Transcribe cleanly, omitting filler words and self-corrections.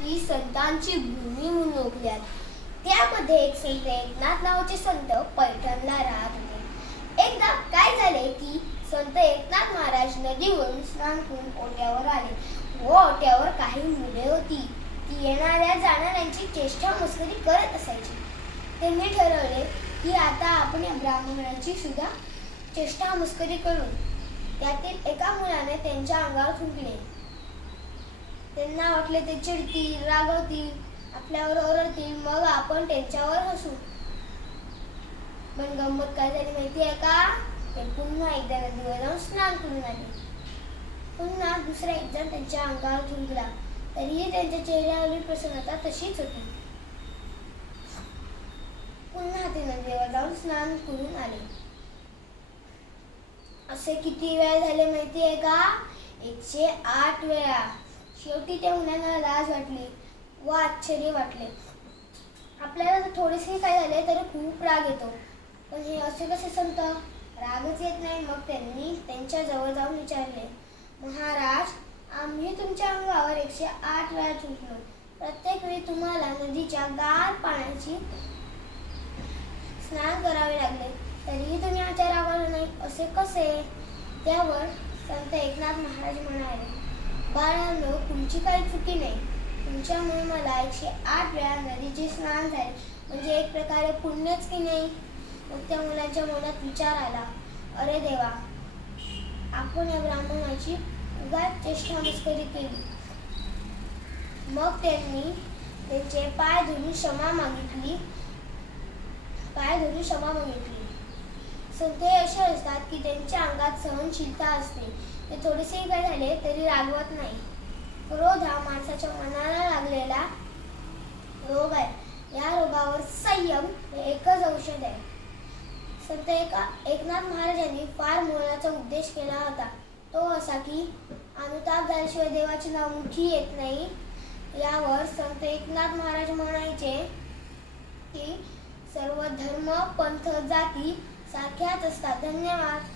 ती संतांची भूमी म्हणून ओळखली जाते. त्यामध्ये एक संत एकनाथ नावाचे संत पैठणला राहत होते. एकदा काय झाले की संत एकनाथ महाराज नदीवरून स्नान करून ओट्यावर आले व ओट्यावर काही मुले होती. ती येणाऱ्या जाणाऱ्यांची चेष्टा मस्करी करत असायची. त्यांनी ठरवले की आता आपण या ब्राह्मणांची सुद्धा चेष्टा मस्करी करू. त्यातील एका मुलाने त्यांच्या अंगावर थुंकले. त्यांना वाटले ते चिडतील, रागवतील, आपल्यावर ओरडतील, मग आपण त्यांच्यावर हसू. पण गंमत काय झाली माहिती आहे का? ते पुन्हा एकदा नदीवर जाऊन स्नान करून आले. पुन्हा दुसरा एक जण त्यांच्या अंगावर थुंकला, तरीही त्यांच्या चेहऱ्यावरील प्रसन्नता तशीच होती. पुन्हा ते नदीवर जाऊन स्नान करून आले. असे किती वेळा झाले माहिती आहे का? 108 वेळा. शेवटी त्या मुलांना लाज वाटली व आश्चर्य वाटले. आपल्याला थोडेसे काय झाले तरी खूप राग येतो, पण हे असे कसे संत? रागच येत नाही. मग त्यांनी त्यांच्या जवळ जाऊन विचारले, महाराज, आम्ही तुमच्या अंगावर 108 वेळा थुंकलो. प्रत्येक वेळी तुम्हाला नदीच्या गार पाण्याची स्नान करावे लागले, तरीही तुम्ही आमच्या रागावले नाही, असे कसे? त्यावर संत एकनाथ महाराज म्हणाले, बाळांनो, तुमची काही चुकी नाही. तुमच्यामुळे मला 108 वेळा नदीचे स्नान झाले, म्हणजे एक प्रकारे पुण्यच की नाही. मग त्या मुलांच्या मनात विचार आला, अरे देवा, आपण या ब्राह्मणाची उगाच चेष्टा मस्करी केली. मग त्यांनी त्यांचे पाय धरून क्षमा मागितली. संत असे असतात की त्यांच्या अंगात सहनशीलता असते. ते थोडेसे काय झाले तरी रागवत नाही. क्रोध हा माणसाच्या मनाला लागलेला रोग आहे. या रोगावर संयम हे एकच औषध आहे. संत एकनाथ महाराजांनी फार मोलाचा उपदेश केला होता. तो असा की अनुताप झाल्याशिवाय देवाचे नाव मुठी येत नाही. यावर संत एकनाथ महाराज म्हणायचे की सर्व धर्म, पंथ, जाती सारख्याच असतात. धन्यवाद.